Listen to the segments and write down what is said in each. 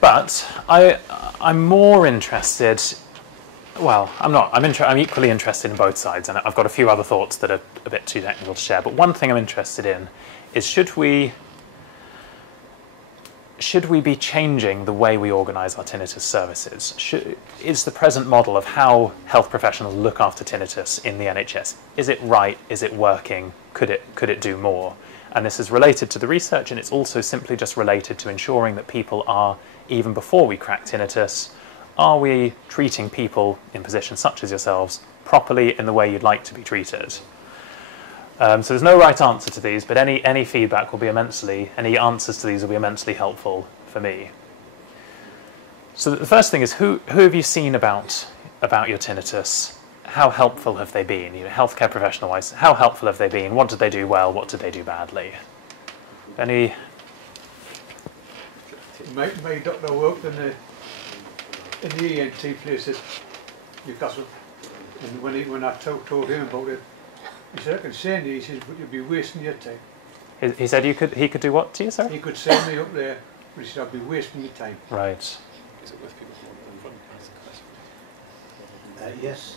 But I'm more interested. Well, I'm not. I'm equally interested in both sides, and I've got a few other thoughts that are a bit too technical to share. But one thing I'm interested in is should we be changing the way we organise our tinnitus services? Is the present model of how health professionals look after tinnitus in the NHS, is it right? Is it working? Could it do more? And this is related to the research, and it's also simply just related to ensuring that people are, even before we crack tinnitus, are we treating people in positions such as yourselves properly in the way you'd like to be treated? So there's no right answer to these, but any feedback will be any answers to these will be immensely helpful for me. So the first thing is, who have you seen about your tinnitus? How helpful have they been? Healthcare professional-wise, how helpful have they been? What did they do well? What did they do badly? Any? My doctor worked in the ENT place at Newcastle, and when I told him about it, he said, I can send you, he says, but you'd be wasting your time. He said he could do what to you, sir? He could send me up there, but he said, I'd be wasting your time. Right. Is it with people in front? Yes.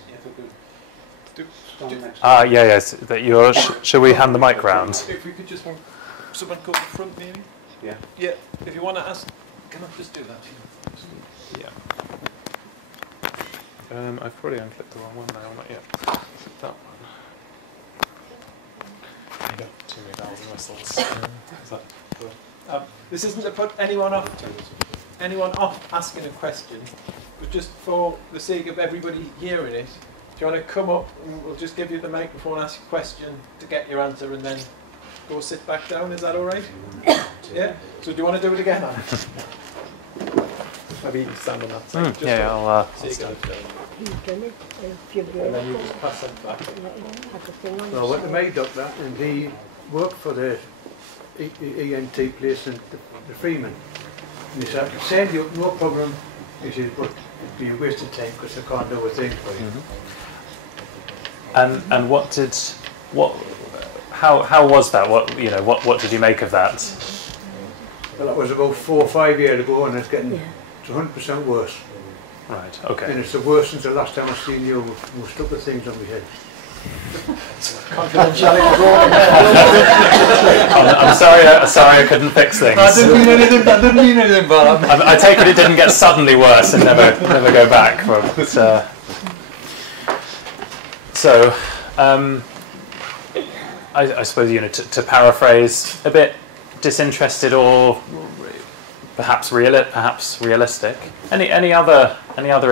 Yes. That you're. Shall we hand the mic round? If we could just want someone go to the front, maybe. Yeah. Yeah. If you want to ask, can I just do that? Yeah. I've probably unclicked the wrong one now. Not yet. That one. I got too many bells and whistles. Is that good? This isn't to put anyone off asking a question, but just for the sake of everybody hearing it, do you want to come up and we'll just give you the microphone, ask a question to get your answer, and then go sit back down? Is that all right? Yeah. So do you want to do it again, Anna? Maybe you can stand on that side. Yeah, I'll stand. And then you just pass it back. I went to my doctor, and he worked for the ENT place in the Freeman. And he said, I can send you, no problem. He said, but it'd be a waste of time because I can't do a thing for you. And how was that? What did you make of that? Well, that was about 4 or 5 years ago, and it's getting 100% worse. Right. Okay. And it's the worst since the last time I've seen you with stupid things on my head. Confidentiality. I'm sorry I couldn't fix things. I didn't mean anything, but I take it didn't get suddenly worse and never go back. I suppose to paraphrase, a bit disinterested or perhaps realistic. Any other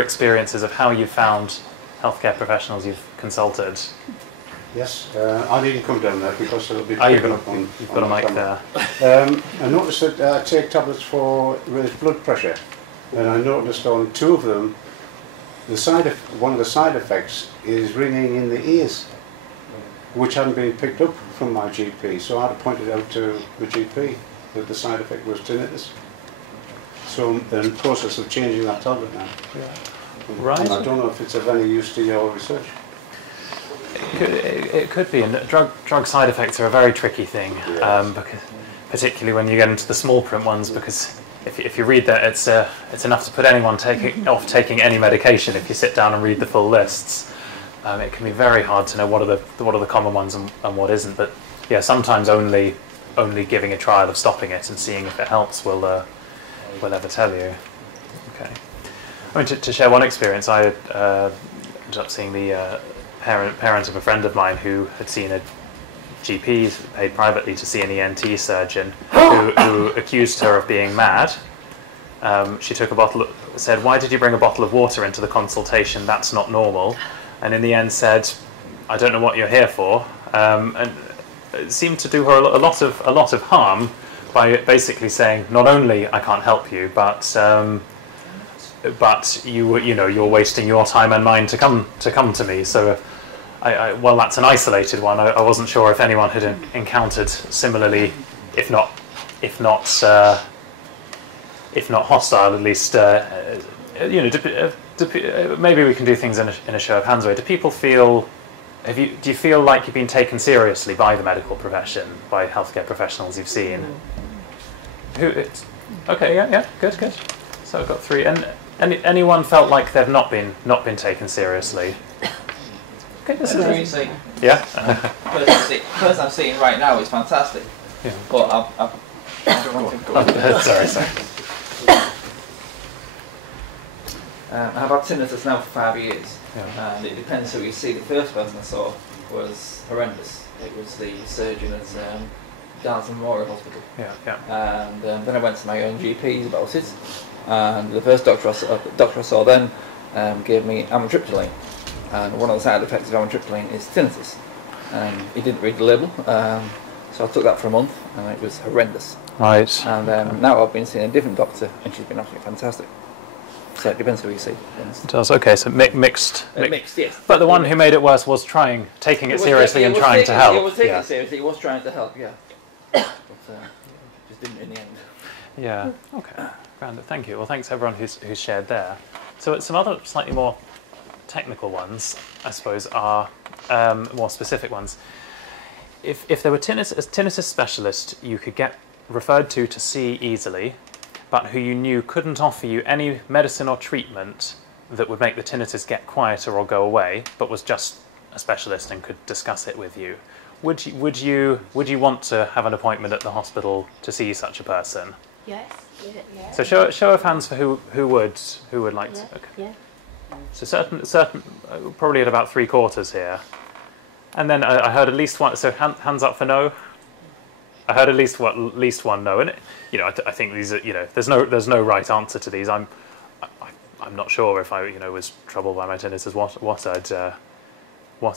experiences of how you found healthcare professionals you've consulted? Yes, I didn't come down there because it'll be You've picking up on. got a mic there. I noticed that I take tablets for raised blood pressure, and I noticed on 2 of them, one of the side effects is ringing in the ears, which hadn't been picked up from my GP. So I had to point it out to the GP that the side effect was tinnitus. So I'm in the process of changing that tablet now. Yeah. Right. And I don't know if it's of any use to your research. It could be, and drug side effects are a very tricky thing, yes. Because, particularly when you get into the small print ones, because if you read that, it's enough to put anyone off taking any medication. If you sit down and read the full lists, it can be very hard to know what are the common ones and what isn't. But yeah, sometimes only giving a trial of stopping it and seeing if it helps will ever tell you. Okay. I mean, to share one experience, I ended up seeing the parent of a friend of mine who had seen a GP paid privately to see an ENT surgeon who accused her of being mad. She took said, "Why did you bring a bottle of water into the consultation? That's not normal." And in the end said, "I don't know what you're here for," and it seemed to do her a lot of harm by basically saying, not only I can't help you, but you're wasting your time and mine to come to me. So, well, that's an isolated one. I wasn't sure if anyone had encountered similarly, if not hostile, at least. Maybe we can do things in a show of hands way. Do people feel? Do you feel like you've been taken seriously by the medical profession, by healthcare professionals you've seen? Okay, yeah, good. So I've got 3. And anyone felt like they've not been taken seriously? Okay, this is yeah. Person I'm seeing right now is fantastic. Yeah. But sorry. I've had tinnitus now for 5 years, Yeah. and it depends who you see. The first person I saw was horrendous. It was the surgeon at Darlington Memorial Hospital. Yeah. And then I went to my own GPs about it, and the first doctor I saw then gave me amitriptyline, and one of the side effects of amitriptyline is tinnitus. He didn't read the label, so I took that for a month, and it was horrendous. Right. And now I've been seeing a different doctor, and she's been absolutely fantastic. So it depends who you see. It does. Okay, so mixed. Mixed, yes. But the one who made it worse was taking it seriously and trying to help. He was taking it seriously. He was trying to help. Yeah. But just didn't in the end. Yeah. Okay. Grand. Thank you. Well, thanks everyone who's shared there. So some other slightly more technical ones, I suppose, are more specific ones. If there were a tinnitus specialist you could get referred to see easily, but who you knew couldn't offer you any medicine or treatment that would make the tinnitus get quieter or go away, but was just a specialist and could discuss it with you, would you want to have an appointment at the hospital to see such a person? Yes. Yeah. So show of hands for who would like to. Okay. Yeah. So certain probably at about 3/4 here, and then I heard at least one. So hands up for no. I heard at least one no, and I think these are there's no right answer to these. I'm not sure if I was troubled by my tinnitus what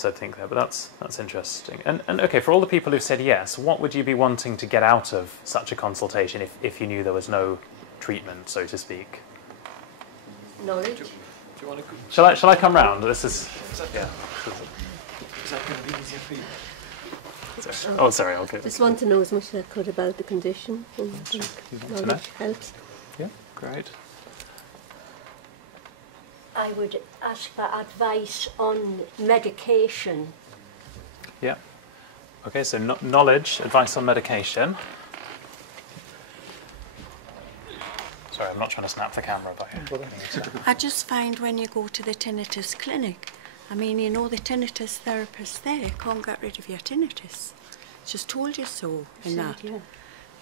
I'd think there, but that's interesting. And okay, for all the people who've said yes, what would you be wanting to get out of such a consultation if you knew there was no treatment, so to speak? Knowledge. Do you want to? Shall I come round? This is yeah. Is that going to be easier for you? Oh, sorry. I'll get. Just want to know as much as I could about the condition. And I think knowledge helps. Yeah, great. I would ask for advice on medication. Yeah. Okay, so knowledge, advice on medication. Sorry, I'm not trying to snap the camera, but I just find when you go to the tinnitus clinic, I mean, the tinnitus therapist there can't get rid of your tinnitus. She's told you so in that. Yeah.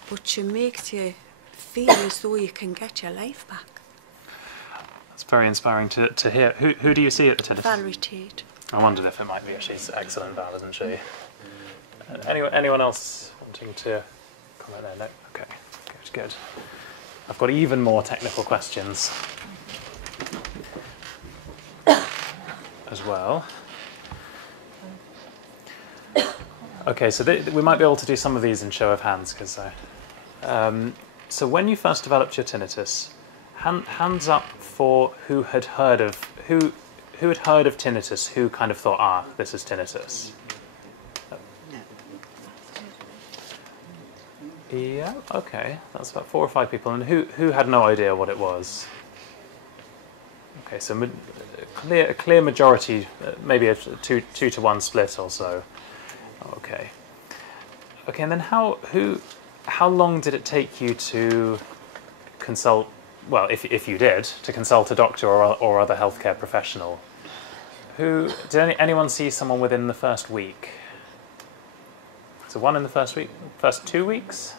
But she makes you feel as though you can get your life back. that's very inspiring to hear. Who do you see at the tinnitus? Valerie Tate. I wondered if it might be. She's excellent, Val, isn't she? Anyone else wanting to comment there? No? Okay, good. I've got even more technical questions as well. Okay, so we might be able to do some of these in show of hands, because so when you first developed your tinnitus, hands up for who had heard of tinnitus, who kind of thought, this is tinnitus. Yeah, okay, that's about 4 or 5 people. And who had no idea what it was? Okay, so a clear majority, maybe a 2 to 1 split or so. Okay. Okay, and then how long did it take you to consult? Well, if you did, to consult a doctor or other healthcare professional. Did anyone see someone within the first week? So one in the first week, first 2 weeks,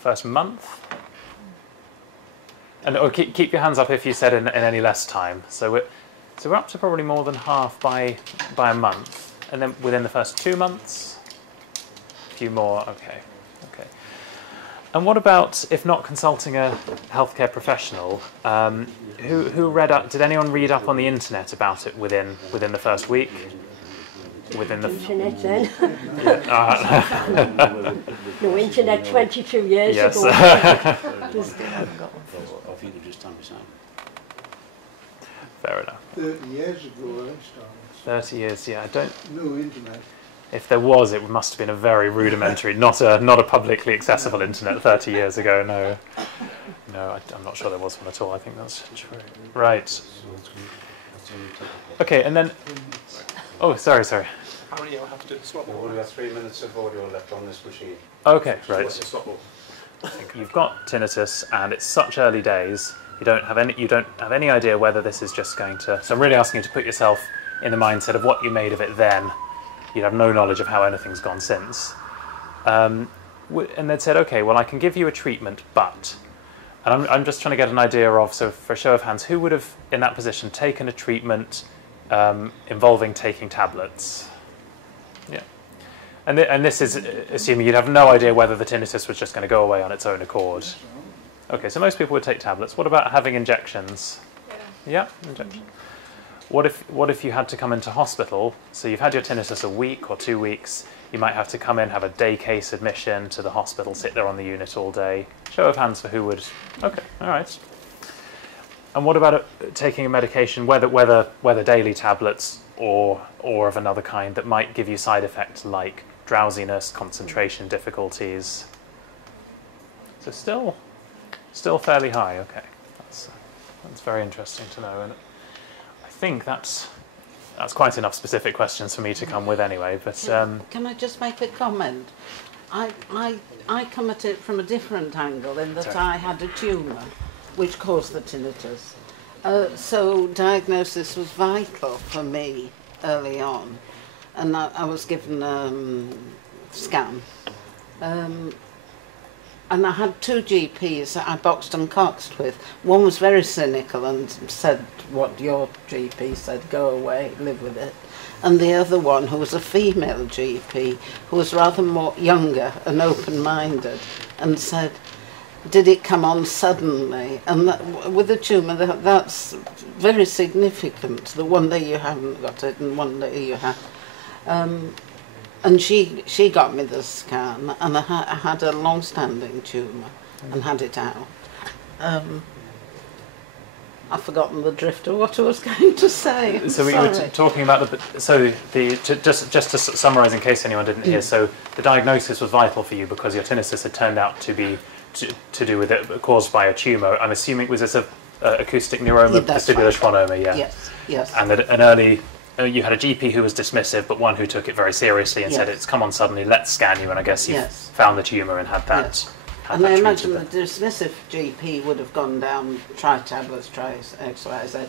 first month, and keep your hands up if you said in any less time. So we're up to probably more than half by a month, and then within the first 2 months, a few more. Okay. And what about if not consulting a healthcare professional? Who read up? Did anyone read up on the internet about it within the first week? Within the internet then. Yeah. No internet 22 years Yes. ago. Fair enough. 30 years ago I started. 30 years, yeah. I don't. No internet. If there was, it must have been a very rudimentary, not a publicly accessible internet 30 years ago. No, I'm not sure there was one at all. I think that's true. Right. Okay, and then. Oh, sorry. How many you have to swap? We've only got 3 minutes of audio left on this machine. Okay, right. What's the swap? You've got tinnitus, and it's such early days. You don't have any idea whether this is just going to. So I'm really asking you to put yourself in the mindset of what you made of it then. You'd have no knowledge of how anything's gone since. And they'd said, okay, well, I can give you a treatment, but. And I'm just trying to get an idea of, so for a show of hands, who would have, in that position, taken a treatment involving taking tablets? Yeah. And this is assuming you'd have no idea whether the tinnitus was just going to go away on its own accord. Okay, so most people would take tablets. What about having injections? Yeah, injections. What if you had to come into hospital? So you've had your tinnitus a week or 2 weeks. You might have to come in, have a day case admission to the hospital, sit there on the unit all day. Show of hands for who would. Okay, all right. And what about taking a medication, whether daily tablets or of another kind that might give you side effects like drowsiness, concentration difficulties? So still fairly high. Okay, that's very interesting to know, and I think that's quite enough specific questions for me to come with anyway. But can I just make a comment? I come at it from a different angle in that I had a tumour which caused the tinnitus. So diagnosis was vital for me early on, and I was given a scan. And I had 2 GPs that I boxed and coxed with. One was very cynical and said what your GP said, go away, live with it. And the other one, who was a female GP, who was rather more younger and open-minded, and said, did it come on suddenly? And that, with a tumour, that's very significant. The one day you haven't got it and one day you have. And she got me the scan, and I had a long-standing tumour and had it out. I've forgotten the drift of what I was going to say. So we were talking about just to summarise in case anyone didn't hear. So the diagnosis was vital for you because your tinnitus had turned out to be to do with it caused by a tumour. I'm assuming was this a acoustic neuroma, vestibular schwannoma? Yeah. Yes. And that an early. You had a GP who was dismissive, but one who took it very seriously and said, it's come on suddenly, let's scan you, and I guess you found the tumour and had that. Yes. And I imagine the dismissive GP would have gone down, try tablets, try X, Y, Z.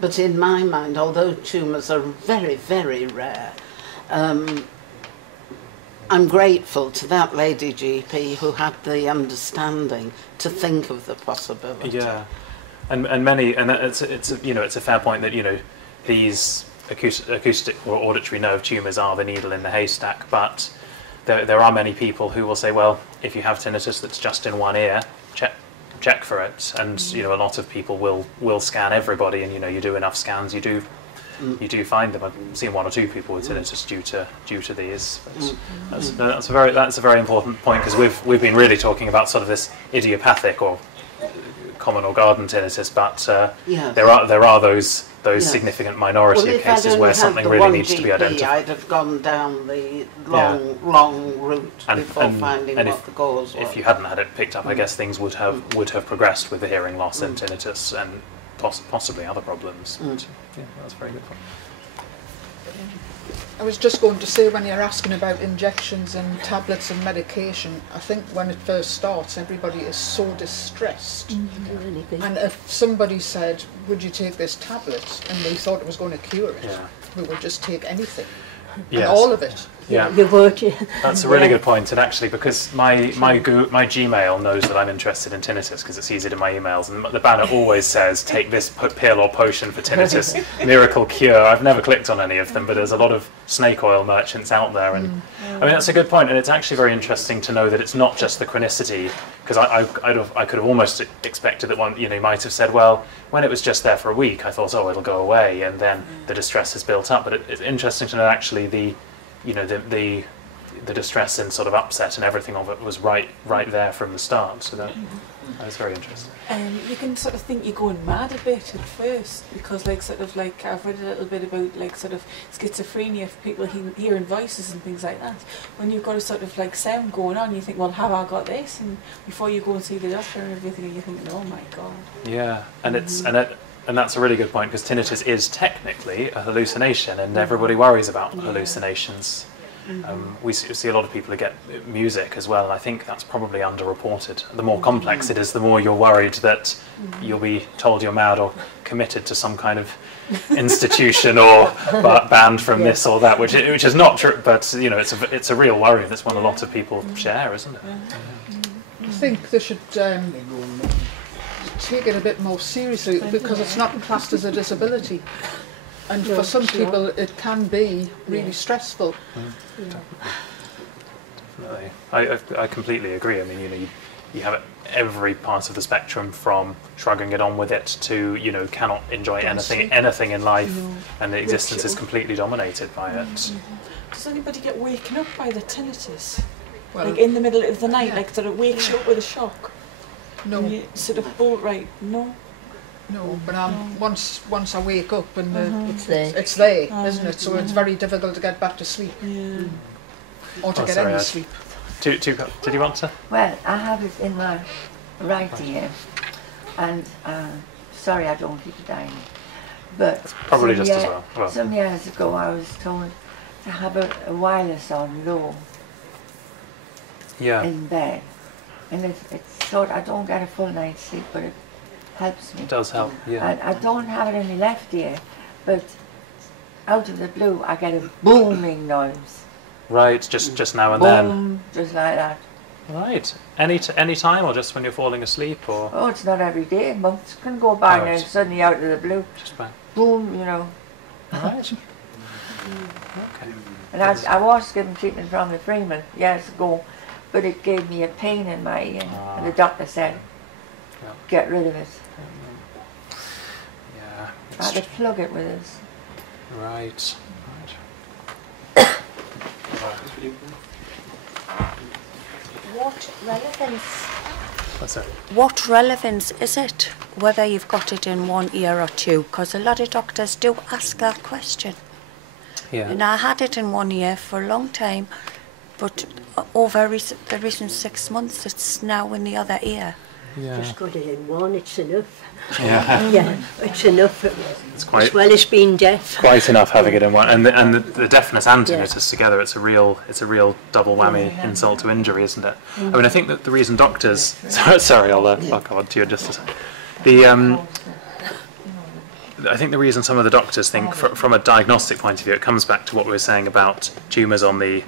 But in my mind, although tumours are very, very rare, I'm grateful to that lady GP who had the understanding to think of the possibility. Yeah, and it's a fair point that these acoustic or auditory nerve tumours are the needle in the haystack, but there are many people who will say, well, if you have tinnitus that's just in one ear, check for it. And a lot of people will scan everybody, and you do enough scans, you do find them. I've seen 1 or 2 people with tinnitus due to these. That's a very important point, because we've been really talking about sort of this idiopathic or common or garden tinnitus, but there are those significant minority of cases where something really needs to be identified. I'd have gone down the long route before finding what the cause was. If you hadn't had it picked up, I guess things would have progressed with the hearing loss and tinnitus and possibly other problems. But, that's a very good point. I was just going to say, when you're asking about injections and tablets and medication, I think when it first starts, everybody is so distressed. And if somebody said, would you take this tablet, and they thought it was going to cure it, we would just take anything. And all of it. Yeah, you would. That's a really good point, and actually, because my Gmail knows that I'm interested in tinnitus because it's easy to my emails, and the banner always says, take this pill or potion for tinnitus, miracle cure. I've never clicked on any of them, but there's a lot of snake oil merchants out there, and I mean, that's a good point, and it's actually very interesting to know that it's not just the chronicity, because I could have almost expected that one, you might have said, well, when it was just there for a week, I thought, oh, it'll go away, and then the distress has built up, but it's interesting to know actually the distress and sort of upset and everything of it was right there from the start. So that was very interesting. You can sort of think you're going mad a bit at first, because I've read a little bit about sort of schizophrenia for people hearing voices and things like that. When you've got a sort of sound going on, you think, well, have I got this? And before you go and see the doctor and everything, you're thinking, oh my god. Yeah, and and that's a really good point, because tinnitus is technically a hallucination, and everybody worries about hallucinations. We see a lot of people who get music as well, and I think that's probably underreported. The more complex it is, the more you're worried that you'll be told you're mad or committed to some kind of institution or banned from this or that, which is not true, but you know, it's a real worry. That's one a lot of people share, isn't it? I think they should take it a bit more seriously, because it's not classed as a disability, and for some people it can be really stressful. Definitely. I completely agree. I mean, you know, you have every part of the spectrum, from shrugging it on with it to, you know, cannot enjoy anything in life, and the existence is completely dominated by it. Does anybody get waken up by the tinnitus? Well, like in the middle of the night, like sort of wakes you up with a shock? No. And you sort of bolt right? No? No, but once I wake up and it's there, isn't it? So it's very difficult to get back to sleep, or to get any sleep. Did you want to? Well, I have it in my right ear, and sorry I don't keep it down, but it's probably just as well. Some years ago I was told to have a wireless on low in bed, and it's sort I don't get a full night's sleep, but it helps me. It does help, yeah. And I don't have it in my left ear, but out of the blue I get a booming noise. Right, just now and Boom, just like that. Right. Any time, or just when you're falling asleep, or? Oh, it's not every day. Months can go by and then suddenly out of the blue, just bang. Boom, you know. Right. Okay. And I was given treatment from the Freeman years ago, but it gave me a pain in my ear, and the doctor said, get rid of it. Yeah. I had to plug it with us. Right. What relevance is it whether you've got it in one ear or two? Because a lot of doctors do ask that question. Yeah. And I had it in one ear for a long time, but over the recent 6 months it's now in the other ear. Yeah. Just got it in one, it's enough. Yeah. Yeah, it's enough. It's quite, as well as being deaf. Quite enough having it in one, and the deafness and tinnitus together. It's a real double whammy insult to injury, isn't it? I mean, I think that the reason doctors. Sorry, I'll come on to you in just a second. I think the reason some of the doctors think, from a diagnostic point of view, it comes back to what we were saying about tumours on the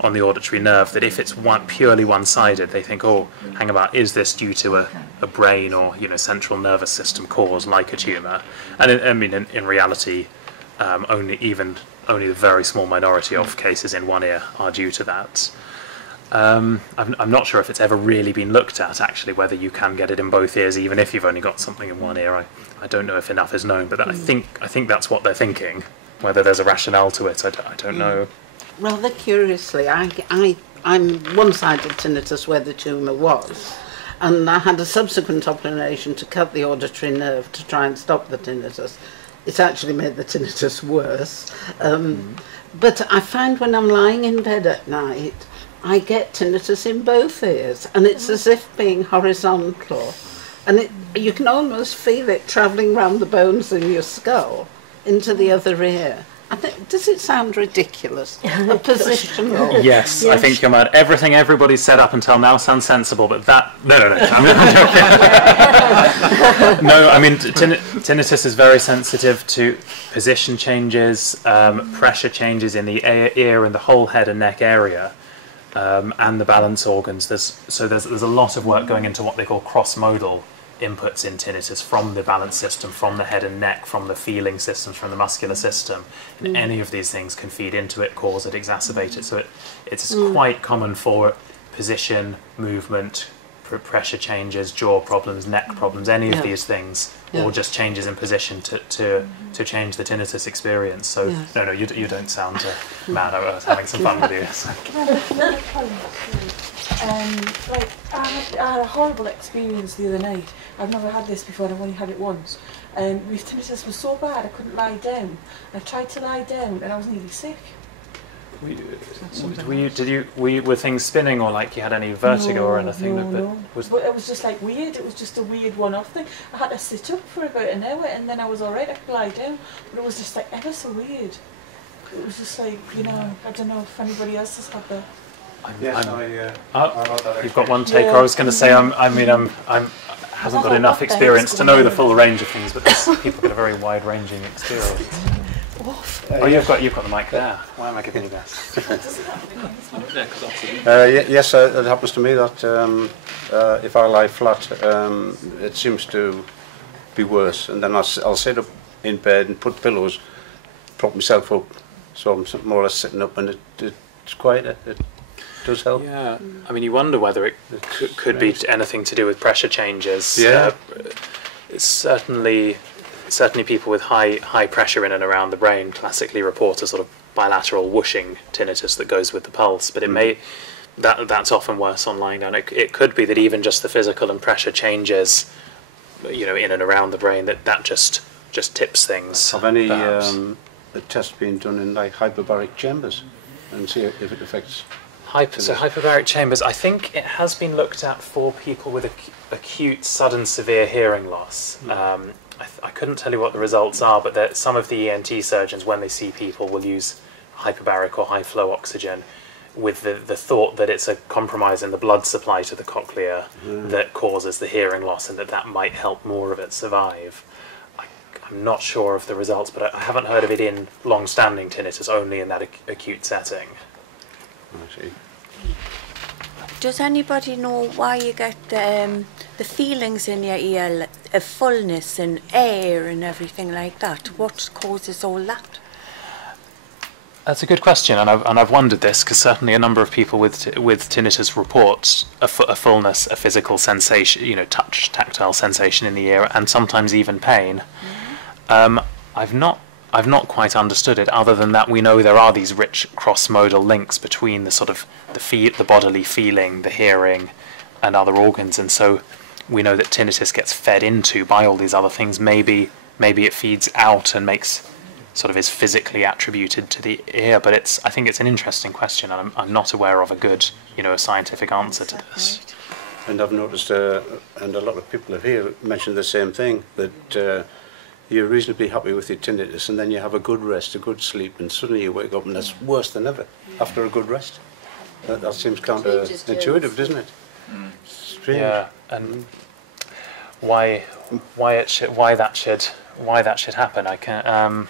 auditory nerve, that if it's purely one-sided, they think, oh, hang about, is this due to a brain or, you know, central nervous system cause, like a tumour? And in reality, only the very small minority of cases in one ear are due to that. I'm not sure if it's ever really been looked at, actually, whether you can get it in both ears, even if you've only got something in one ear. I don't know if enough is known, but I think that's what they're thinking. Whether there's a rationale to it, I don't know. Rather curiously, I'm one-sided tinnitus where the tumour was, and I had a subsequent operation to cut the auditory nerve to try and stop the tinnitus. It's actually made the tinnitus worse. But I find when I'm lying in bed at night, I get tinnitus in both ears, and it's as if being horizontal. And you can almost feel it travelling round the bones in your skull into the other ear. Does it sound ridiculous? A positional? Yes, I think you're mad. Everything everybody's said up until now sounds sensible, but that... No. I'm joking. No, I mean, tinnitus is very sensitive to position changes, pressure changes in the ear and the whole head and neck area, and the balance organs. There's a lot of work going into what they call cross-modal inputs in tinnitus, from the balance system, from the head and neck, from the feeling systems, from the muscular system, and any of these things can feed into it, cause it, exacerbate it. So it's quite common for position, movement, pressure changes, jaw problems, neck problems, any of these things, or just changes in position to change the tinnitus experience. So no, you don't sound mad. I was having some fun with you. Like I had a horrible experience the other night. I've never had this before, I've only had it once. My tinnitus was so bad I couldn't lie down. I tried to lie down and I was nearly sick. Were things spinning, or like you had any vertigo or anything? But it was just like weird. It was just a weird one-off thing. I had to sit up for about an hour and then I was alright. I could lie down, but it was just like ever so weird. It was just like, you know, I don't know if anybody else has had that. You've got one taker. I was going to say, I haven't got enough experience to know the full range of things, but people get a very wide-ranging experience. Oh, you've got the mic there. Why am I giving you this? Yes, it happens to me that if I lie flat, it seems to be worse, and then I'll sit up in bed and put pillows, prop myself up, so I'm more or less sitting up, and it's quieter. It does help. Yeah, I mean, you wonder whether it could be anything to do with pressure changes. Yeah, it's certainly people with high pressure in and around the brain classically report a sort of bilateral whooshing tinnitus that goes with the pulse, but it may that's often worse on lying down. It could be that even just the physical and pressure changes, you know, in and around the brain, that just tips things. Have any tests been done in like hyperbaric chambers and see if it affects? So hyperbaric chambers, I think it has been looked at for people with acute, sudden, severe hearing loss. I couldn't tell you what the results are, but some of the ENT surgeons, when they see people, will use hyperbaric or high flow oxygen with the thought that it's a compromise in the blood supply to the cochlea that causes the hearing loss, and that might help more of it survive. I'm not sure of the results, but I haven't heard of it in long-standing tinnitus, only in that acute setting. I see. Does anybody know why you get the feelings in your ear of fullness and air and everything like that? What causes all that? That's a good question, and I've wondered this, because certainly a number of people with tinnitus report a fullness, a physical sensation, you know, touch, tactile sensation in the ear, and sometimes even pain. I've not quite understood it, other than that we know there are these rich cross-modal links between the sort of the bodily feeling, the hearing, and other organs, and so we know that tinnitus gets fed into by all these other things. Maybe it feeds out and is physically attributed to the ear, but I think it's an interesting question, and I'm not aware of a good, a scientific answer to this. And I've noticed, and a lot of people here mentioned the same thing, that you're reasonably happy with your tinnitus, and then you have a good rest, a good sleep, and suddenly you wake up and that's worse than ever after a good rest. That seems counterintuitive, doesn't it? Strange. Yeah, and why that should happen, I can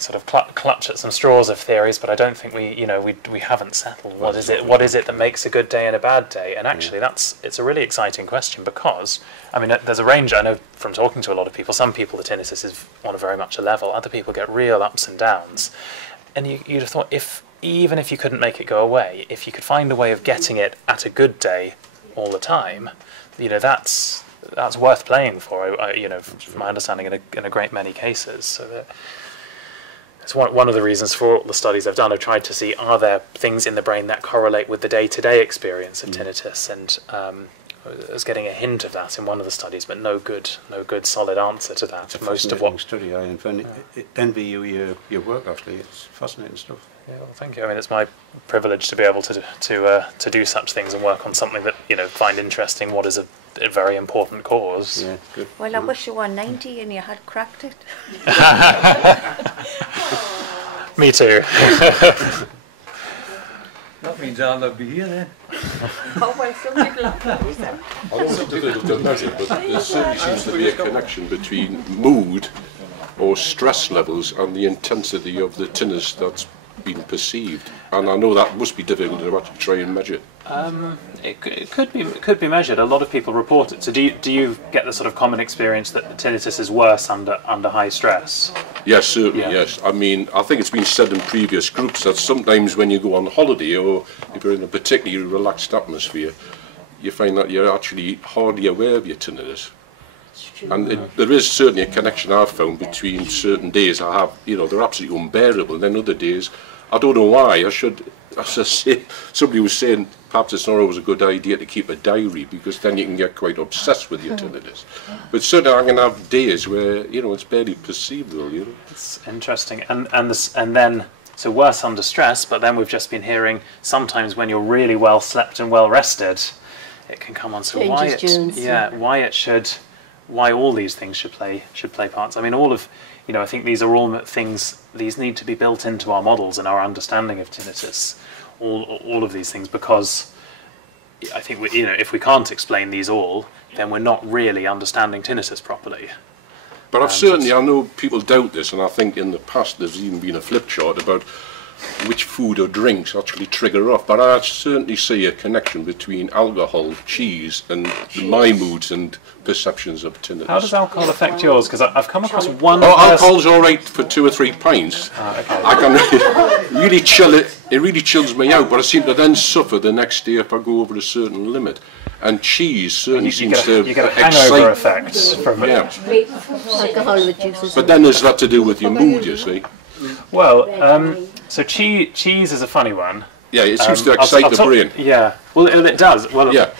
sort of clutch at some straws of theories, but I don't think we haven't settled what is it that makes a good day and a bad day. And actually it's a really exciting question, because I mean there's a range. I know from talking to a lot of people, some people the tinnitus is on a very much a level, other people get real ups and downs, and you'd have thought even if you couldn't make it go away, if you could find a way of getting it at a good day all the time, that's worth playing for, from my understanding in a great many cases. So that it's one of the reasons for all the studies I've done. I've tried to see, are there things in the brain that correlate with the day-to-day experience of tinnitus, and I was getting a hint of that in one of the studies, but no good solid answer to that. It's a fascinating study. I envy you your work. Actually, it's fascinating stuff. Yeah, well, thank you. I mean, it's my privilege to be able to do such things and work on something that find interesting. What is a very important cause. Yeah, good. Well, I wish you were 90 and you had cracked it. Me too. That means I'll not be here then. Oh, well, some people have them. I don't know if it's difficult to measure, but there certainly seems to be a connection between mood or stress levels and the intensity of the tinnitus that's been perceived. And I know that must be difficult to actually try and measure. It could be measured. A lot of people report it. So do you get the sort of common experience that the tinnitus is worse under high stress? Yes, certainly. Yeah. Yes. I mean, I think it's been said in previous groups that sometimes when you go on holiday, or if you're in a particularly relaxed atmosphere, you find that you're actually hardly aware of your tinnitus. And there is certainly a connection I've found between certain days I have, they're absolutely unbearable, and then other days, I don't know why. As I say, somebody was saying perhaps it's not always a good idea to keep a diary, because then you can get quite obsessed with your tinnitus. But certainly I can have days where it's barely perceivable. It's interesting, and then so worse under stress. But then we've just been hearing sometimes when you're really well slept and well rested, it can come on. So why all these things should play parts. I mean, all of you know, I think these are all things, these need to be built into our models and our understanding of tinnitus, all of these things, because I think you know, if we can't explain these all, then we're not really understanding tinnitus properly. But I've certainly, I know people doubt this, and I think in the past there's even been a flip chart about which food or drinks actually trigger off. But I certainly see a connection between alcohol, cheese, and my moods and perceptions of tinnitus. How does alcohol affect yours? Because I've come across one. Oh, alcohol's all right for 2 or 3 pints. Okay. I can really chill it. It really chills me out, but I seem to then suffer the next day if I go over a certain limit. And cheese certainly seems to you get a hangover effect from it. Alcohol reduces. But then there's that to do with your mood, you see. Well, so cheese is a funny one. Yeah, it seems to excite the brain. Yeah, well, it does. Well, yeah.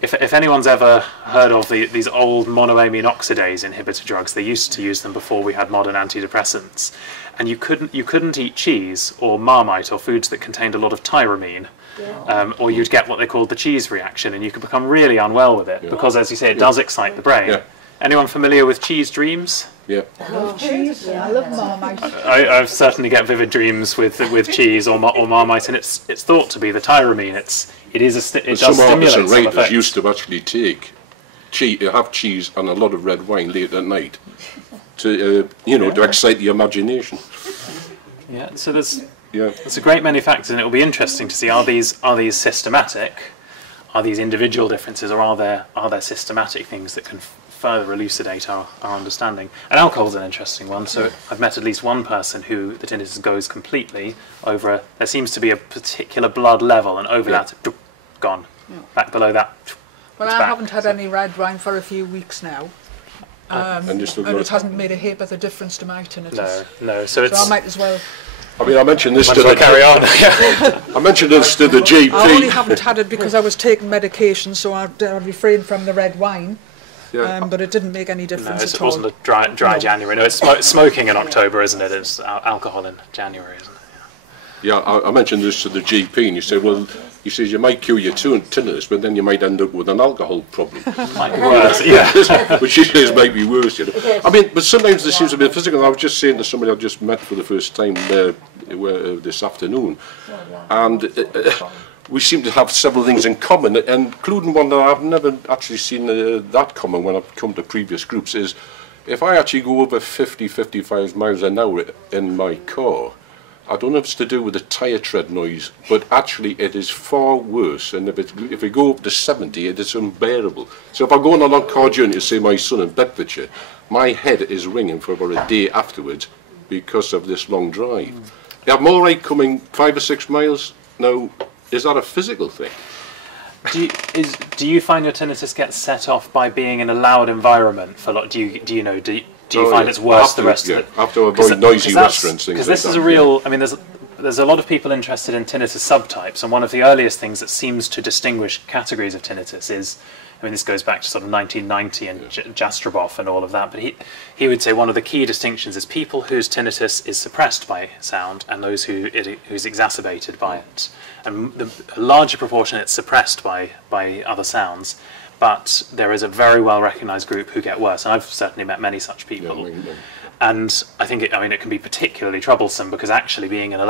If anyone's ever heard of these old monoamine oxidase inhibitor drugs, they used to use them before we had modern antidepressants, and you couldn't eat cheese or Marmite or foods that contained a lot of tyramine, or you'd get what they called the cheese reaction, and you could become really unwell with it because, as you say, it does excite the brain. Yeah. Anyone familiar with cheese dreams? Yeah. I love cheese. I love Marmite. I certainly get vivid dreams with cheese or Marmite, and it's thought to be the tyramine. It does stimulate some writers effects. used to actually have cheese and a lot of red wine late at night to to excite the imagination. Yeah. So there's a great many factors, and it will be interesting to see are these systematic, are these individual differences, or are there systematic things that can further elucidate our understanding. And alcohol's an interesting one. So I've met at least one person who the tinnitus goes completely over. There seems to be a particular blood level, and over that, gone. Back below that. Well, I haven't had any red wine for a few weeks now, and it hasn't made a hair of a difference to my tinnitus. No. So I might as well. I mean, I mentioned this to the carry on. I mentioned this to the GP. I only haven't had it because I was taking medication, so I refrained from the red wine. Yeah. But it didn't make any difference at all. It wasn't a dry January. No, it's smoking in October, isn't it? It's alcohol in January, isn't it? Yeah, I mentioned this to the GP, and he said, well, he says you might cure your tinnitus, but then you might end up with an alcohol problem. Might be worse, yeah. Which he says might be worse, you know. I mean, but sometimes there seems to be physical. I was just saying to somebody I just met for the first time this afternoon, and we seem to have several things in common, including one that I've never actually seen that common when I've come to previous groups, is if I actually go over 50-55 miles an hour in my car, I don't know if it's to do with the tyre tread noise, but actually it is far worse, and if we go up to 70, it is unbearable. So if I go on a long car journey to see my son in Bedfordshire, my head is ringing for about a day afterwards because of this long drive. I'm all right coming 5 or 6 miles. Now, is that a physical thing? Do you find your tinnitus gets set off by being in a loud environment for do you find it's worse the rest of it? I have to avoid noisy restaurants, things like that. Because this is a real. I mean, there's a lot of people interested in tinnitus subtypes, and one of the earliest things that seems to distinguish categories of tinnitus is. I mean, this goes back to sort of 1990 and Jastroboff and all of that, but he would say one of the key distinctions is people whose tinnitus is suppressed by sound and those who's exacerbated by it. And the larger proportion it's suppressed by other sounds, but there is a very well recognised group who get worse, and I've certainly met many such people. Yeah. And I think it can be particularly troublesome because actually being in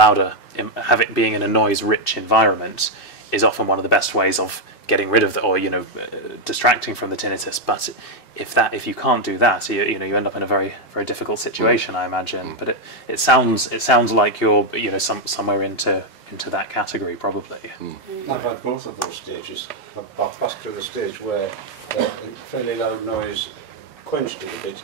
being in a noise-rich environment is often one of the best ways of getting rid of distracting from the tinnitus. But if you can't do that, you end up in a very very difficult situation, I imagine. But it sounds like you're somewhere into that category probably. I've had both of those stages. I've passed through the stage where fairly loud noise quenched it a bit,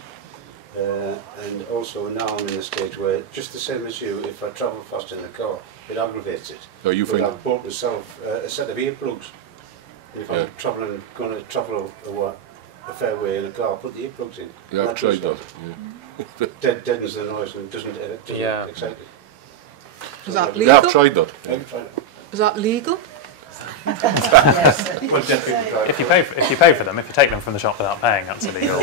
and also now I'm in the stage where, just the same as you, if I travel fast in the car, it aggravates it. Oh, you find I've bought myself a set of earplugs. If I'm going to travel a fair way in a car, put the earplugs in. Yeah, I've tried that. Yeah. Deadens the noise and doesn't excite it. Is that legal? Yeah, I've tried that. Is that legal? Yes. If you pay for them, if you take them from the shop without paying, that's illegal.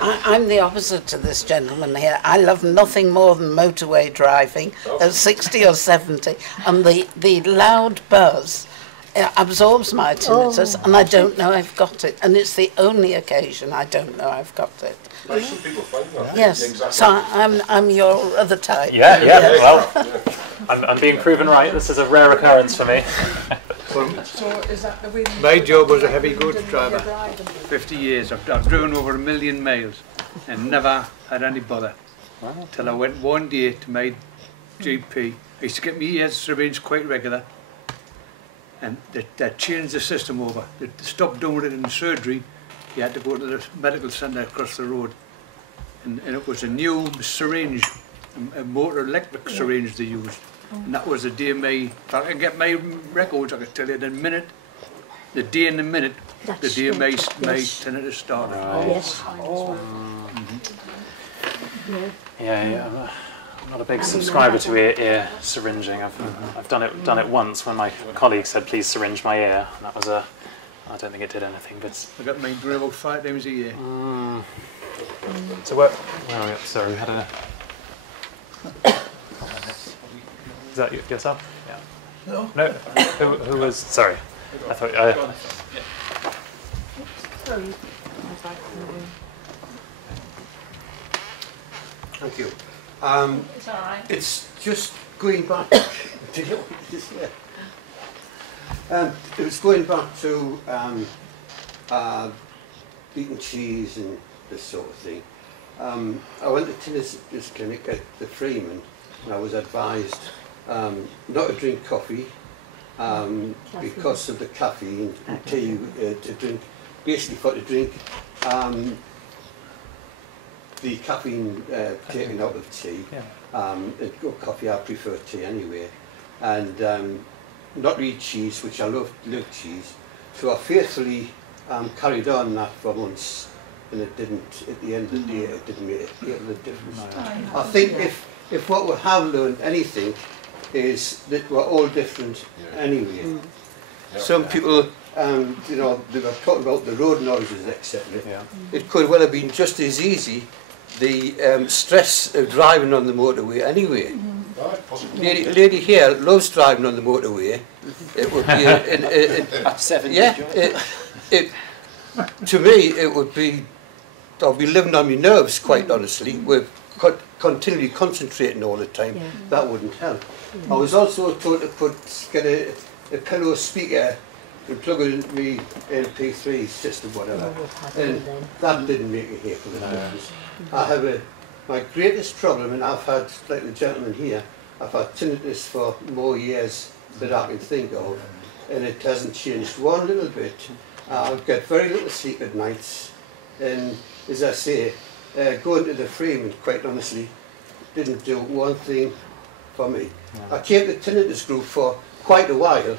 I'm the opposite to this gentleman here. I love nothing more than motorway driving at 60 or 70, and the loud buzz it absorbs my tinnitus, and I don't know I've got it. And it's the only occasion I don't know I've got it. Some people find that. Yes, Exactly. so I'm your other type. Yeah, well, I'm being proven right. This is a rare occurrence for me. So is that the way My job was a heavy goods driver. 50 years. I've driven over 1 million miles and never had any bother. Till I went one day to my GP. I used to get my ears syringed quite regular. And they changed the system over. They stopped doing it in surgery. You had to go to the medical centre across the road. And it was a new syringe, a motor electric syringe they used. And that was the day if I can get my records, I can tell you the minute, the day and the minute, the day my tinnitus started. Yes. Yeah, I'm not a big subscriber to ear syringing. I've done it once when my colleague said, please syringe my ear. And that was I don't think it did anything, but... I got mine done about 5 times a year. So sorry, we had a... Is that yourself? Yeah. No. Who was... Sorry. I thought... Thank you. It's all right. It's just going back. It was going back to eating cheese and this sort of thing. I went to tinnitus clinic at the Freeman, and I was advised not to drink coffee because of the caffeine and tea to drink. Basically, for to drink the caffeine taken out of tea. Coffee, I prefer tea anyway, and not eat cheese, which I love cheese. So I faithfully carried on that for months, and it didn't. At the end of the day, it didn't make a difference. I think if what we have learned anything is that we're all different anyway. Some people, you know, they were talking about the road noises, etc. It could well have been just as easy the stress of driving on the motorway anyway. Lady here loves driving on the motorway. It would be at 70. Yeah, to me it would be. I'll be living on my nerves, quite honestly. We're continually concentrating all the time. That wouldn't help. I was also told to get a pillow speaker and plug in my MP3 system, whatever, and that didn't make a heck of a difference. I have my greatest problem, and I've had, like the gentleman here, I've had tinnitus for more years than I can think of, and it hasn't changed one little bit. I get very little sleep at nights, and as I say, going to the Freeman, quite honestly, didn't do one thing for me. I came to tinnitus group for quite a while,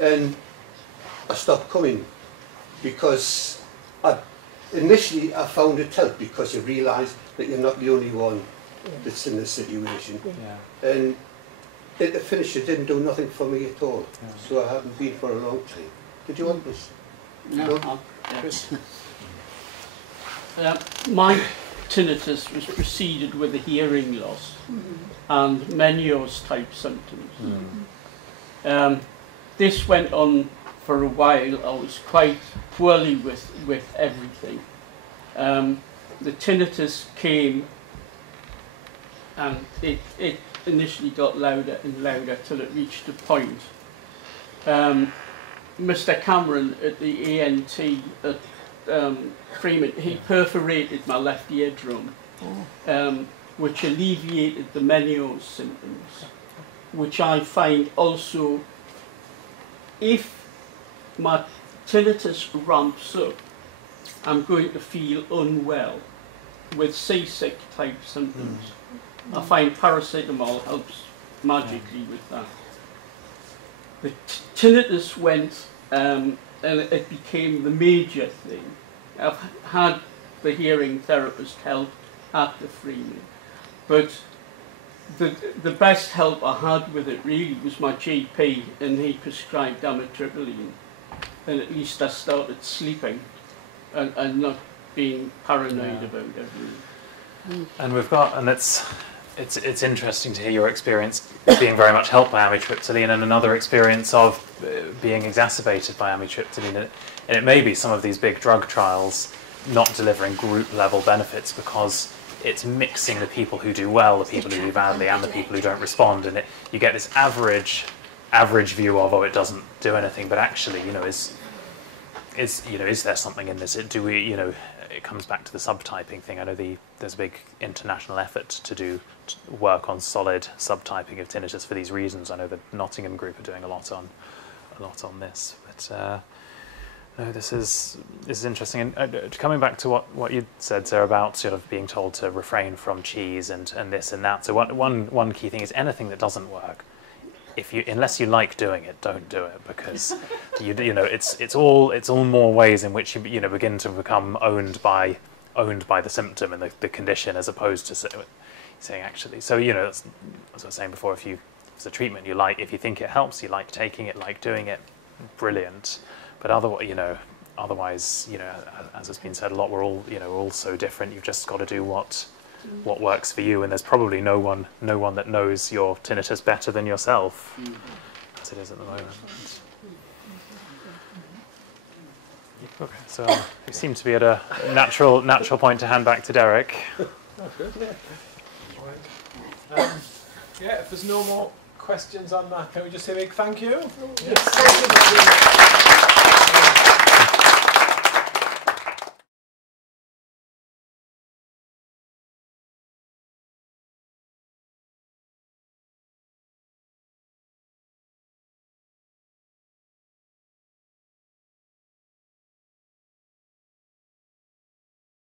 and I stopped coming because initially I found it helped because you realise that you're not the only one that's in this situation. And at the finish it didn't do nothing for me at all. So I haven't been for a long time. Did you want this? No. Chris? My tinnitus was preceded with a hearing loss and Meniere's type symptoms. This went on for a while. I was quite poorly with everything. The tinnitus came and it initially got louder and louder till it reached a point. Mr. Cameron at the ENT at Freeman, he perforated my left eardrum, which alleviated the Meniere's symptoms, which I find also, if my tinnitus ramps up, I'm going to feel unwell with seasick type symptoms. I find paracetamol helps magically with that. The tinnitus went and it became the major thing. I've had the hearing therapist help at the Freeman, but the best help I had with it really was my GP, and he prescribed amitriptyline, and at least I started sleeping and not being paranoid about everything. And we've got, and it's it's interesting to hear your experience being very much helped by amitriptyline and another experience of being exacerbated by amitriptyline. And it may be some of these big drug trials not delivering group level benefits because it's mixing the people who do well, the people who do badly, and the people who don't respond, and you get this average view of, oh, it doesn't do anything, but actually, is there something in this? Do we, it comes back to the subtyping thing. I know there's a big international effort to work on solid subtyping of tinnitus for these reasons. I know the Nottingham group are doing a lot on this, but. No, this is interesting. And coming back to what you said, Sarah, about sort of being told to refrain from cheese and this and that. So one key thing is anything that doesn't work. Unless you like doing it, don't do it, because it's all more ways in which you begin to become owned by the symptom and the condition, as opposed to saying actually. So as I was saying before, if it's a treatment you like, if you think it helps, you like taking it, like doing it, brilliant. But otherwise, as has been said a lot, we're all so different. You've just got to do what works for you, and there's probably no one that knows your tinnitus better than yourself, as it is at the moment. Okay, so we seem to be at a natural point to hand back to Derek. If there's no more questions on that, can we just say a big thank you? Yes. Thank you.